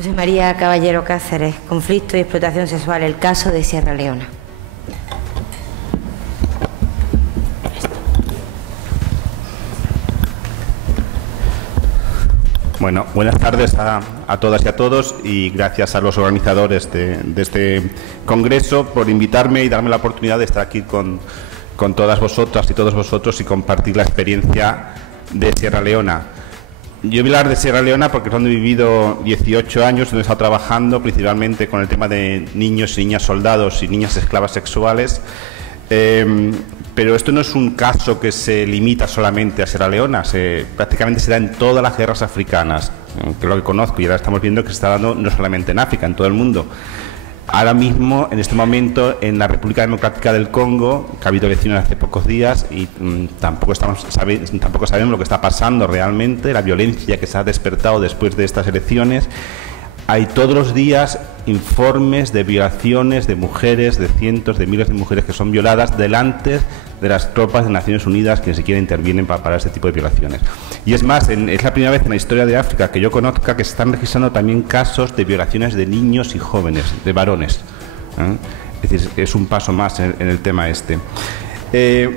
José María Caballero Cáceres, conflicto y explotación sexual, el caso de Sierra Leona. Bueno, buenas tardes a todas y a todos, y gracias a los organizadores de este congreso por invitarme y darme la oportunidad de estar aquí con todas vosotras y todos vosotros y compartir la experiencia de Sierra Leona. Yo voy a hablar de Sierra Leona porque es donde he vivido 18 años, donde he estado trabajando principalmente con el tema de niños y niñas soldados y niñas esclavas sexuales. Pero esto no es un caso que se limita solamente a Sierra Leona, prácticamente se da en todas las guerras africanas, que es lo que conozco, y ahora estamos viendo que se está dando no solamente en África, en todo el mundo. Ahora mismo, en este momento, en la República Democrática del Congo, que ha habido elecciones hace pocos días y tampoco sabemos lo que está pasando realmente, la violencia que se ha despertado después de estas elecciones. Hay todos los días informes de violaciones de mujeres, de cientos de miles de mujeres que son violadas delante de las tropas de Naciones Unidas que ni siquiera intervienen para parar este tipo de violaciones. Y es más, es la primera vez en la historia de África que yo conozca que se están registrando también casos de violaciones de niños y jóvenes, de varones. Es decir, es un paso más en el tema este.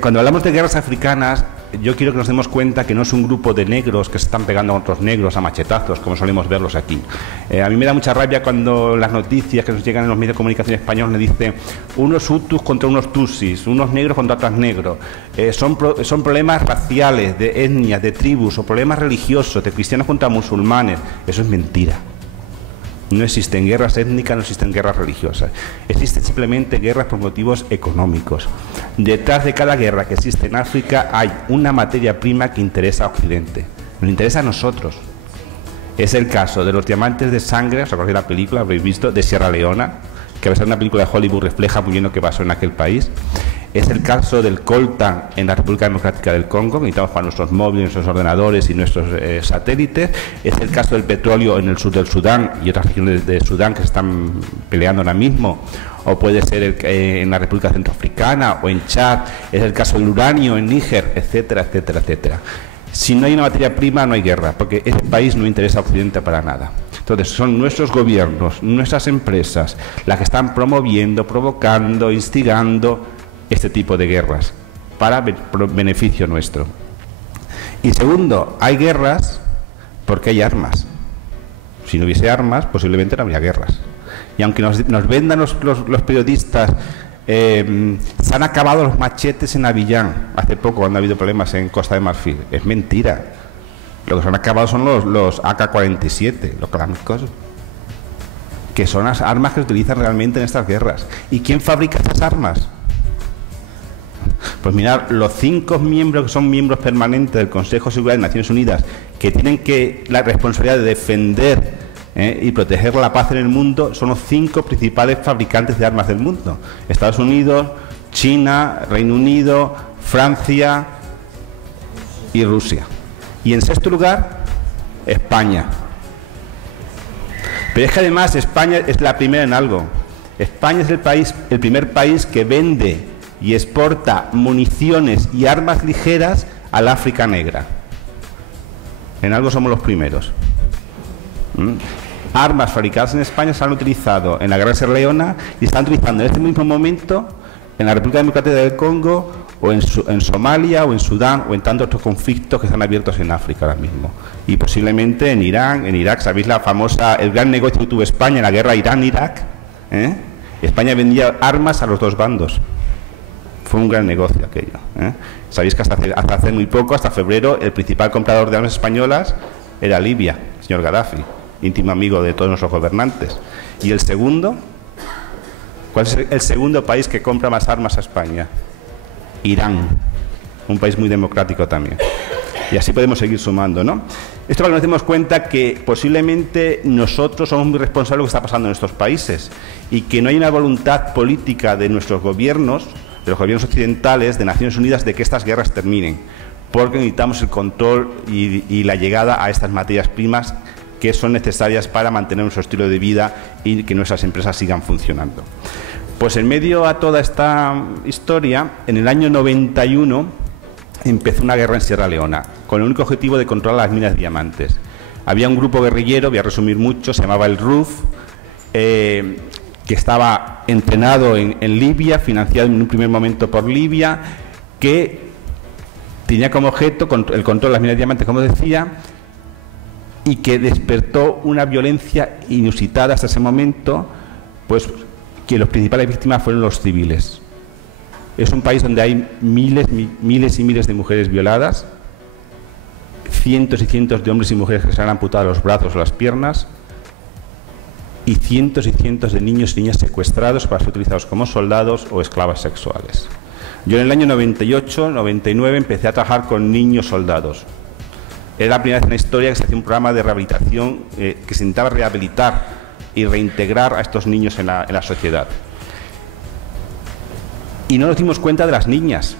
Cuando hablamos de guerras africanas, yo quiero que nos demos cuenta que no es un grupo de negros que se están pegando a otros negros a machetazos, como solemos verlos aquí. A mí me da mucha rabia cuando las noticias que nos llegan en los medios de comunicación españoles me dicen unos hutus contra unos tutsis, unos negros contra otros negros. Son problemas raciales, de etnias, de tribus, o problemas religiosos, de cristianos contra musulmanes. Eso es mentira. No existen guerras étnicas, no existen guerras religiosas. Existen simplemente guerras por motivos económicos. Detrás de cada guerra que existe en África hay una materia prima que interesa a Occidente. Nos interesa a nosotros. Es el caso de los diamantes de sangre, os acordáis de la película, habréis visto, de Sierra Leona, que a pesar de una película de Hollywood refleja muy bien lo que pasó en aquel país. Es el caso del coltan en la República Democrática del Congo, que necesitamos para nuestros móviles, nuestros ordenadores y nuestros satélites. Es el caso del petróleo en el sur del Sudán y otras regiones de Sudán que se están peleando ahora mismo. O puede ser en la República Centroafricana o en Chad. Es el caso del uranio en Níger, etcétera, etcétera, etcétera. Si no hay una materia prima, no hay guerra, porque ese país no interesa a Occidente para nada. Entonces, son nuestros gobiernos, nuestras empresas, las que están promoviendo, provocando, instigando este tipo de guerras para beneficio nuestro. Y segundo, hay guerras porque hay armas. Si no hubiese armas, posiblemente no habría guerras. Y aunque nos vendan los periodistas, se han acabado los machetes en Abiyán hace poco cuando ha habido problemas en Costa de Marfil. Es mentira. Lo que se han acabado son los AK-47, los clámicos, que son las armas que se utilizan realmente en estas guerras. ¿Y quién fabrica estas armas? Pues mirad, los 5 miembros que son miembros permanentes del Consejo de Seguridad de Naciones Unidas, que tienen la responsabilidad de defender y proteger la paz en el mundo, son los 5 principales fabricantes de armas del mundo: Estados Unidos, China, Reino Unido, Francia y Rusia. Y en sexto lugar, España. Pero es que además España es la primera en algo. España es el primer país que vende y exporta municiones y armas ligeras al África negra. En algo somos los primeros. Armas fabricadas en España se han utilizado en la guerra de Sierra Leona y se están utilizando en este mismo momento en la República Democrática del Congo, o en Somalia, o en Sudán, o en tantos otros conflictos que están abiertos en África ahora mismo. Y posiblemente en Irán, en Irak. ¿Sabéis el gran negocio que tuvo España en la guerra Irán-Irak? España vendía armas a los dos bandos. Fue un gran negocio aquello. Sabéis que hasta hace muy poco, hasta febrero, el principal comprador de armas españolas era Libia, el señor Gaddafi, íntimo amigo de todos nuestros gobernantes. Y el segundo, ¿cuál es el segundo país que compra más armas a España? Irán, un país muy democrático también. Y así podemos seguir sumando, ¿no? Esto para que nos demos cuenta que posiblemente nosotros somos muy responsables de lo que está pasando en estos países y que no hay una voluntad política de nuestros gobiernos, de los gobiernos occidentales, de Naciones Unidas, de que estas guerras terminen, porque necesitamos el control y la llegada a estas materias primas que son necesarias para mantener nuestro estilo de vida y que nuestras empresas sigan funcionando. Pues en medio a toda esta historia, en el año 91 empezó una guerra en Sierra Leona, con el único objetivo de controlar las minas de diamantes. Había un grupo guerrillero, voy a resumir mucho, se llamaba el RUF, que estaba entrenado en Libia, financiado en un primer momento por Libia, que tenía como objeto el control de las minas de diamantes, como decía, y que despertó una violencia inusitada hasta ese momento, pues que los principales víctimas fueron los civiles. Es un país donde hay miles y miles de mujeres violadas, cientos y cientos de hombres y mujeres que se han amputado los brazos o las piernas, y cientos de niños y niñas secuestrados para ser utilizados como soldados o esclavas sexuales. Yo en el año 98, 99 empecé a trabajar con niños soldados. Era la primera vez en la historia que se hacía un programa de rehabilitación que se intentaba rehabilitar y reintegrar a estos niños en la sociedad. Y no nos dimos cuenta de las niñas.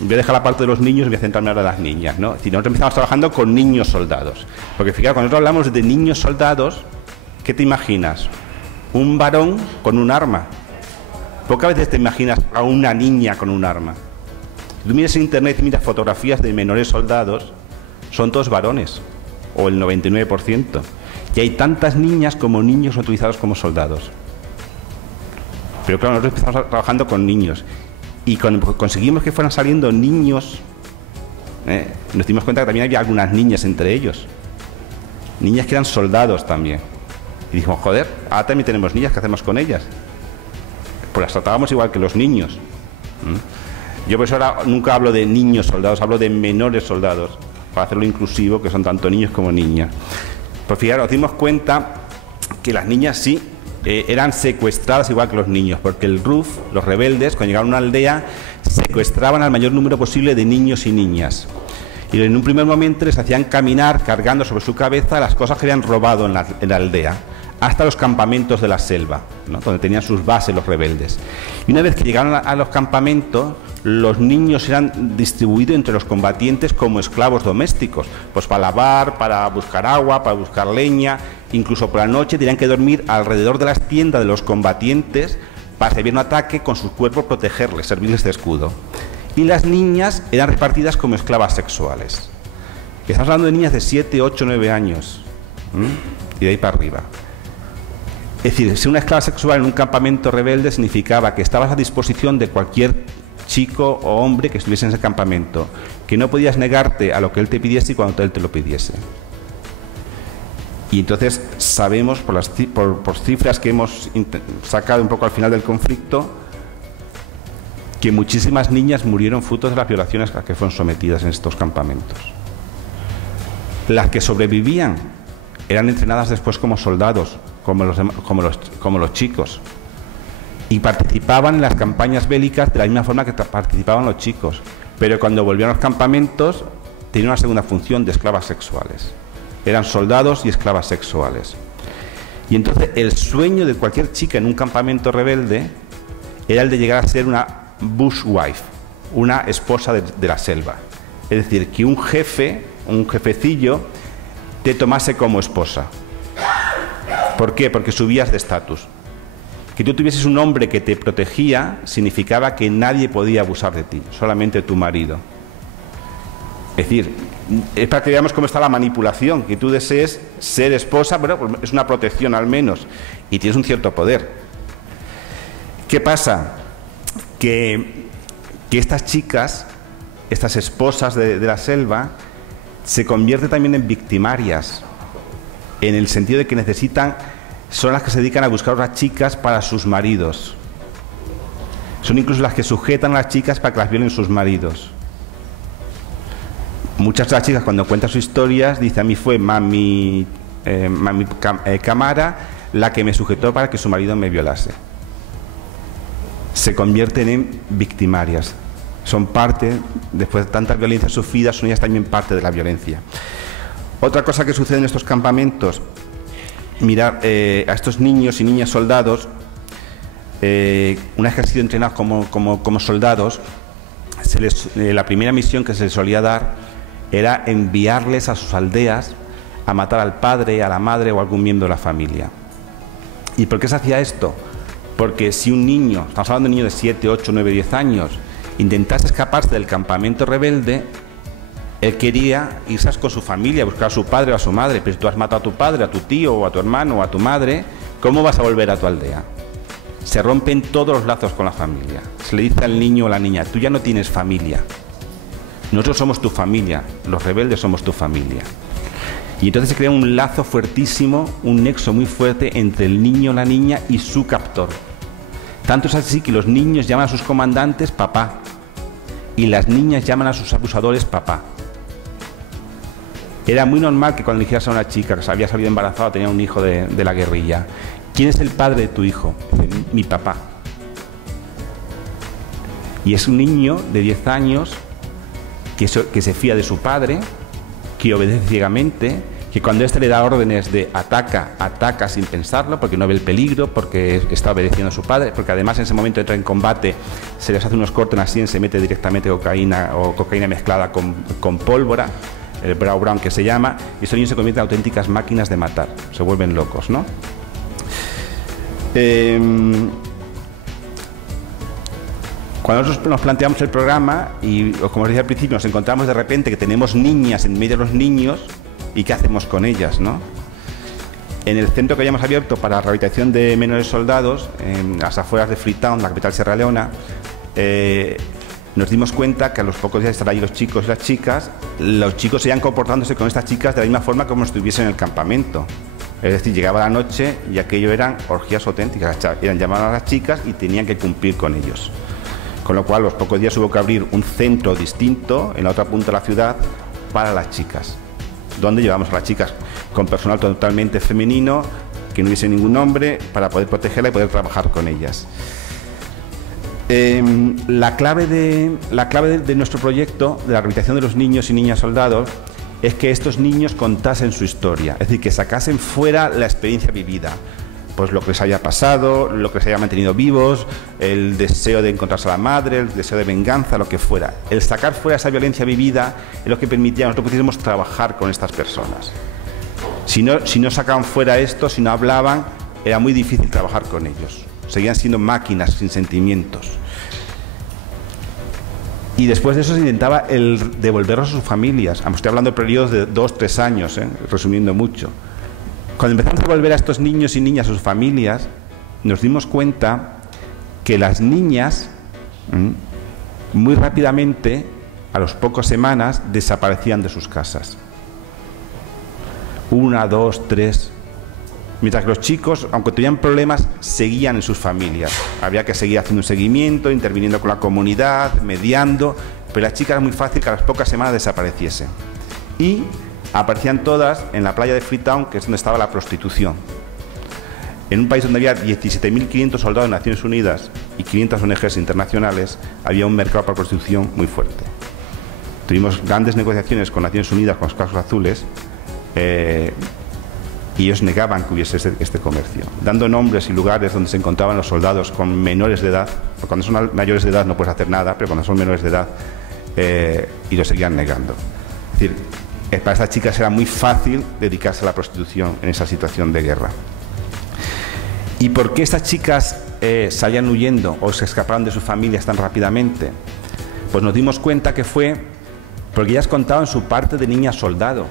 Voy a dejar la parte de los niños y voy a centrarme ahora en las niñas, ¿no? Es decir, nosotros empezamos trabajando con niños soldados. Porque fijaos, cuando nosotros hablamos de niños soldados, ¿qué te imaginas? Un varón con un arma. Pocas veces te imaginas a una niña con un arma. Si tú miras en internet y miras fotografías de menores soldados, son todos varones, o el 99%. Y hay tantas niñas como niños utilizados como soldados. Pero claro, nosotros empezamos trabajando con niños. Y cuando conseguimos que fueran saliendo niños, nos dimos cuenta que también había algunas niñas entre ellos. Niñas que eran soldados también. Y dijimos, joder, ahora también tenemos niñas, ¿qué hacemos con ellas? Pues las tratábamos igual que los niños. Yo por eso ahora nunca hablo de niños soldados, hablo de menores soldados, para hacerlo inclusivo, que son tanto niños como niñas. Pues fijaros, nos dimos cuenta que las niñas sí eran secuestradas igual que los niños, porque el RUF, los rebeldes, cuando llegaban a una aldea, secuestraban al mayor número posible de niños y niñas. Y en un primer momento les hacían caminar cargando sobre su cabeza las cosas que habían robado en la aldea, hasta los campamentos de la selva, ¿no? Donde tenían sus bases los rebeldes. Y una vez que llegaron a los campamentos, los niños eran distribuidos entre los combatientes como esclavos domésticos, pues para lavar, para buscar agua, para buscar leña, incluso por la noche tenían que dormir alrededor de las tiendas de los combatientes para recibir un ataque con sus cuerpos, protegerles, servirles de escudo. Y las niñas eran repartidas como esclavas sexuales. Estamos hablando de niñas de 7, 8, 9 años, y de ahí para arriba. Es decir, ser una esclava sexual en un campamento rebelde significaba que estabas a disposición de cualquier chico o hombre que estuviese en ese campamento, que no podías negarte a lo que él te pidiese y cuando él te lo pidiese. Y entonces sabemos, por cifras que hemos sacado un poco al final del conflicto, que muchísimas niñas murieron fruto de las violaciones a las que fueron sometidas en estos campamentos. Las que sobrevivían eran entrenadas después como soldados, como los chicos, y participaban en las campañas bélicas de la misma forma que participaban los chicos, pero cuando volvían a los campamentos tenían una segunda función de esclavas sexuales. Eran soldados y esclavas sexuales. Y entonces el sueño de cualquier chica en un campamento rebelde era el de llegar a ser una bushwife, una esposa de la selva. Es decir, que un jefecillo te tomase como esposa. ¿Por qué? Porque subías de estatus. Que tú tuvieses un hombre que te protegía significaba que nadie podía abusar de ti, solamente tu marido. Es decir, es para que veamos cómo está la manipulación, que tú desees ser esposa, bueno, pues es una protección al menos, y tienes un cierto poder. ¿Qué pasa? Que estas chicas, estas esposas de la selva, se convierten también en victimarias, en el sentido de que son las que se dedican a buscar a las chicas para sus maridos. Son incluso las que sujetan a las chicas para que las violen sus maridos. Muchas de las chicas, cuando cuentan sus historias, dicen: a mí fue mami Camara la que me sujetó para que su marido me violase. Se convierten en victimarias. Son parte, después de tanta violencia sufrida, son ellas también parte de la violencia. Otra cosa que sucede en estos campamentos, mirar a estos niños y niñas soldados, una vez que han sido entrenados como soldados, la primera misión que se les solía dar era enviarles a sus aldeas a matar al padre, a la madre o a algún miembro de la familia. ¿Y por qué se hacía esto? Porque si un niño, estamos hablando de niños de 7, 8, 9, 10 años, intentase escaparse del campamento rebelde, Él quería irse con su familia, buscar a su padre o a su madre, pero si tú has matado a tu padre, a tu tío o a tu hermano o a tu madre, ¿cómo vas a volver a tu aldea? Se rompen todos los lazos con la familia. Se le dice al niño o a la niña, tú ya no tienes familia. Nosotros somos tu familia, los rebeldes somos tu familia. Y entonces se crea un lazo fuertísimo, un nexo muy fuerte entre el niño o la niña y su captor. Tanto es así que los niños llaman a sus comandantes papá y las niñas llaman a sus abusadores papá. Era muy normal que cuando dijeras a una chica que se había salido embarazada, tenía un hijo de la guerrilla, ¿quién es el padre de tu hijo? Mi papá. Y es un niño de 10 años que se fía de su padre, que obedece ciegamente, que cuando éste le da órdenes de ataca sin pensarlo, porque no ve el peligro, porque está obedeciendo a su padre, porque además en ese momento entra en combate, se les hace unos cortes en la sien, se mete directamente cocaína mezclada con pólvora, el brown que se llama, y esos niños se convierten en auténticas máquinas de matar, se vuelven locos, ¿no? Cuando nosotros nos planteamos el programa y, como os decía al principio, nos encontramos de repente que tenemos niñas en medio de los niños, ¿y qué hacemos con ellas, no? En el centro que hayamos abierto para la rehabilitación de menores soldados, en las afueras de Freetown, la capital Sierra Leona, nos dimos cuenta que a los pocos días de estar allí los chicos y las chicas, los chicos seguían comportándose con estas chicas de la misma forma como si estuviesen en el campamento. Es decir, llegaba la noche y aquello eran orgías auténticas, eran llamadas a las chicas y tenían que cumplir con ellos. Con lo cual, a los pocos días hubo que abrir un centro distinto en la otra punta de la ciudad para las chicas, donde llevamos a las chicas con personal totalmente femenino, que no hubiese ningún hombre, para poder protegerla y poder trabajar con ellas. La clave de nuestro proyecto, de la rehabilitación de los niños y niñas soldados, es que estos niños contasen su historia, es decir, que sacasen fuera la experiencia vivida, pues lo que les haya pasado, lo que les haya mantenido vivos, el deseo de encontrarse a la madre, el deseo de venganza, lo que fuera. El sacar fuera esa violencia vivida es lo que permitía a nosotros pudiésemos trabajar con estas personas. Si no sacaban fuera esto, si no hablaban, era muy difícil trabajar con ellos. Seguían siendo máquinas sin sentimientos. Y después de eso se intentaba el devolverlos a sus familias. Estoy hablando de periodos de 2-3 años, resumiendo mucho. Cuando empezamos a devolver a estos niños y niñas a sus familias, nos dimos cuenta que las niñas muy rápidamente, a las pocas semanas, desaparecían de sus casas. 1, 2, 3. Mientras que los chicos, aunque tenían problemas, seguían en sus familias. Había que seguir haciendo un seguimiento, interviniendo con la comunidad, mediando, pero las chicas era muy fácil que a las pocas semanas desapareciesen. Y aparecían todas en la playa de Freetown, que es donde estaba la prostitución. En un país donde había 17.500 soldados de Naciones Unidas y 500 ONGs internacionales, había un mercado para prostitución muy fuerte. Tuvimos grandes negociaciones con Naciones Unidas, con los Cascos Azules, y ellos negaban que hubiese este comercio, dando nombres y lugares donde se encontraban los soldados con menores de edad, porque cuando son mayores de edad no puedes hacer nada, pero cuando son menores de edad, y lo seguían negando. Es decir, para estas chicas era muy fácil dedicarse a la prostitución en esa situación de guerra. ¿Y por qué estas chicas salían huyendo o se escaparon de sus familias tan rápidamente? Pues nos dimos cuenta que fue porque ellas contaban su parte de niña soldado.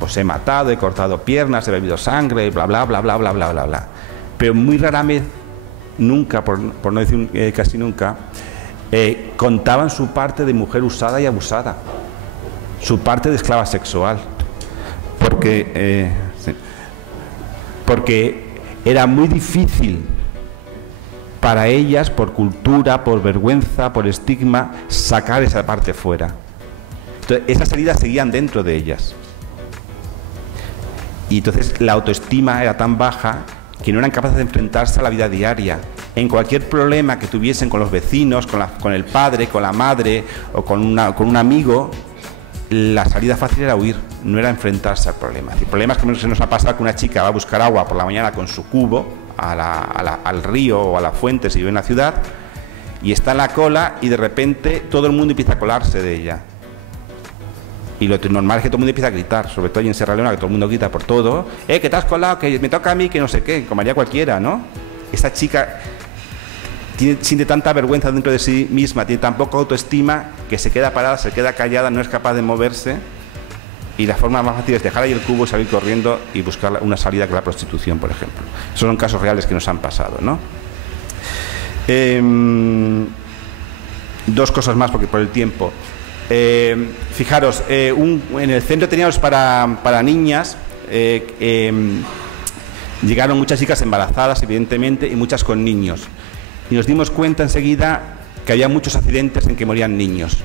Pues he matado, he cortado piernas, he bebido sangre, bla, bla, bla, bla, bla, bla, bla, bla. Pero muy rara vez, nunca, por no decir casi nunca, contaban su parte de mujer usada y abusada, su parte de esclava sexual, porque era muy difícil para ellas, por cultura, por vergüenza, por estigma, sacar esa parte fuera. Entonces, esas heridas seguían dentro de ellas. Y entonces la autoestima era tan baja que no eran capaces de enfrentarse a la vida diaria. En cualquier problema que tuviesen con los vecinos, con el padre, con la madre o con un amigo, la salida fácil era huir, no era enfrentarse al problema. El problema es que se nos ha pasado que una chica va a buscar agua por la mañana con su cubo al río o a la fuente si vive en la ciudad, y está en la cola y de repente todo el mundo empieza a colarse de ella. Y lo normal es que todo el mundo empieza a gritar, sobre todo ahí en Sierra Leona, que todo el mundo grita por todo. Que te has colado, que me toca a mí, que no sé qué, como haría cualquiera, ¿no? Esa chica siente tanta vergüenza dentro de sí misma, tiene tan poca autoestima, que se queda parada, se queda callada, no es capaz de moverse, y la forma más fácil es dejar ahí el cubo y salir corriendo y buscar una salida que la prostitución, por ejemplo. Esos son casos reales que nos han pasado, ¿no? Dos cosas más, porque por el tiempo. Fijaros, en el centro teníamos para niñas, llegaron muchas chicas embarazadas, evidentemente, y muchas con niños. Y nos dimos cuenta enseguida que había muchos accidentes en que morían niños.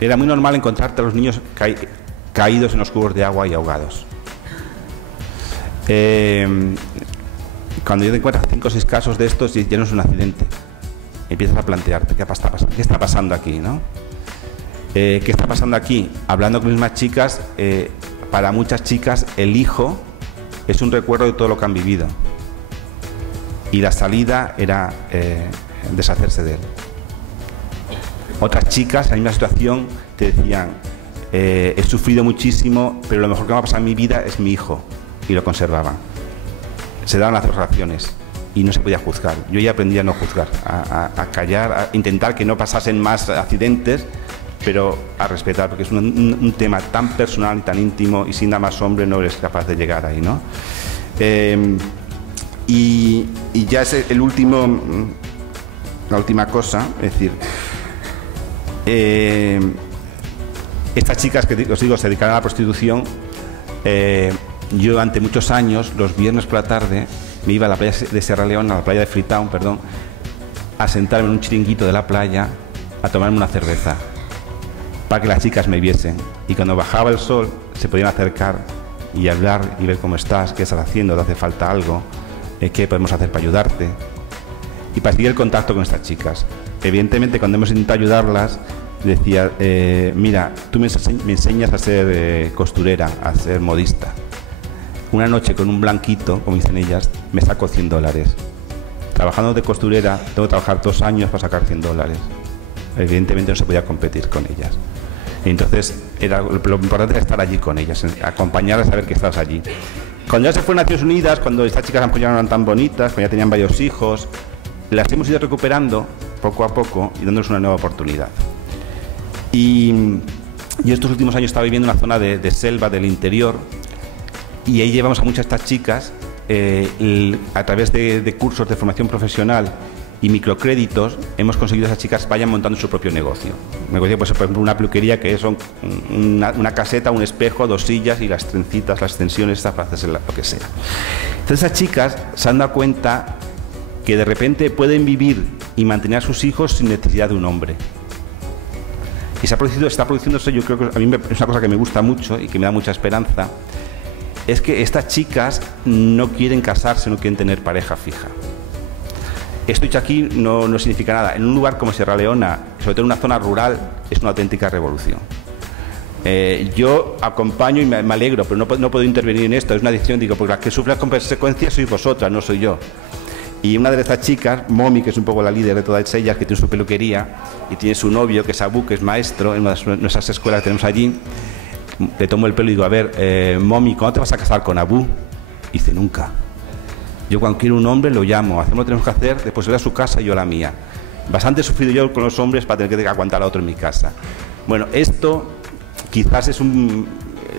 Era muy normal encontrarte a los niños caídos en los cubos de agua y ahogados. Cuando ya te encuentras 5 o 6 casos de estos, ya no es un accidente. Empiezas a plantearte qué está pasando aquí, ¿no? ¿Qué está pasando aquí? Hablando con mismas chicas, para muchas chicas el hijo es un recuerdo de todo lo que han vivido. Y la salida era deshacerse de él. Otras chicas en la misma situación te decían, he sufrido muchísimo, pero lo mejor que me ha pasado en mi vida es mi hijo, y lo conservaban. Se daban las 2 relaciones y no se podía juzgar. Yo ya aprendí a no juzgar, a callar, a intentar que no pasasen más accidentes, pero a respetar, porque es un tema tan personal y tan íntimo, y sin nada más hombre no eres capaz de llegar ahí, ¿no? Y ya es la última cosa, es decir, estas chicas que os digo se dedicaron a la prostitución. Yo durante muchos años, los viernes por la tarde, me iba a la playa de Sierra Leona, a la playa de Freetown, perdón, a sentarme en un chiringuito de la playa a tomarme una cerveza, para que las chicas me viesen, y cuando bajaba el sol se podían acercar y hablar y ver cómo estás, qué estás haciendo, te hace falta algo, qué podemos hacer para ayudarte, y para seguir el contacto con estas chicas. Evidentemente, cuando hemos intentado ayudarlas, decía, mira, tú me enseñas a ser costurera, a ser modista. Una noche con un blanquito, como dicen ellas, me saco $100. Trabajando de costurera, tengo que trabajar 2 años para sacar $100. Evidentemente no se podía competir con ellas. Y entonces lo importante era estar allí con ellas, acompañarlas a ver que estabas allí. Cuando ya se fueron a Naciones Unidas, cuando estas chicas ya no eran tan bonitas, cuando ya tenían varios hijos, las hemos ido recuperando poco a poco y dándoles una nueva oportunidad. Y estos últimos años estaba viviendo en una zona de selva del interior, y ahí llevamos a muchas de estas chicas a través de cursos de formación profesional y microcréditos. Hemos conseguido que esas chicas vayan montando su propio negocio. Negocio, pues, por ejemplo, una peluquería, que son una caseta, un espejo, 2 sillas y las trencitas, las extensiones, estas para hacerse lo que sea. Entonces esas chicas se han dado cuenta que de repente pueden vivir y mantener a sus hijos sin necesidad de un hombre. Y está produciéndose, yo creo que a mí es una cosa que me gusta mucho y que me da mucha esperanza, es que estas chicas no quieren casarse, no quieren tener pareja fija. Esto dicho aquí no significa nada. En un lugar como Sierra Leona, sobre todo en una zona rural, es una auténtica revolución. Yo acompaño y me alegro, pero no puedo intervenir en esto. Es una decisión, digo, porque las que sufren las consecuencias sois vosotras, no soy yo. Y una de estas chicas, Momi, que es un poco la líder de todas ellas, que tiene su peluquería y tiene su novio, que es Abu, que es maestro en una de nuestras escuelas que tenemos allí, le tomo el pelo y digo, a ver, Momi, ¿cuándo te vas a casar con Abu? Y dice, nunca. Yo cuando quiero un hombre lo llamo, hacemos lo que tenemos que hacer, después voy a su casa y yo a la mía. Bastante he sufrido yo con los hombres para tener que aguantar a otro en mi casa. Bueno, esto quizás es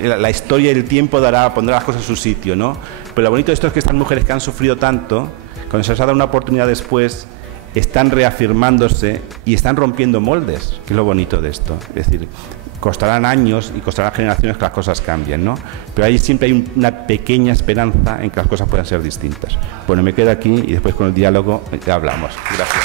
la historia y el tiempo pondrá las cosas en su sitio, ¿no? Pero lo bonito de esto es que estas mujeres que han sufrido tanto, cuando se les ha dado una oportunidad después, están reafirmándose y están rompiendo moldes, que es lo bonito de esto. Es decir, costarán años y costarán generaciones que las cosas cambien, ¿no? Pero ahí siempre hay una pequeña esperanza en que las cosas puedan ser distintas. Bueno, me quedo aquí y después con el diálogo ya hablamos. Gracias.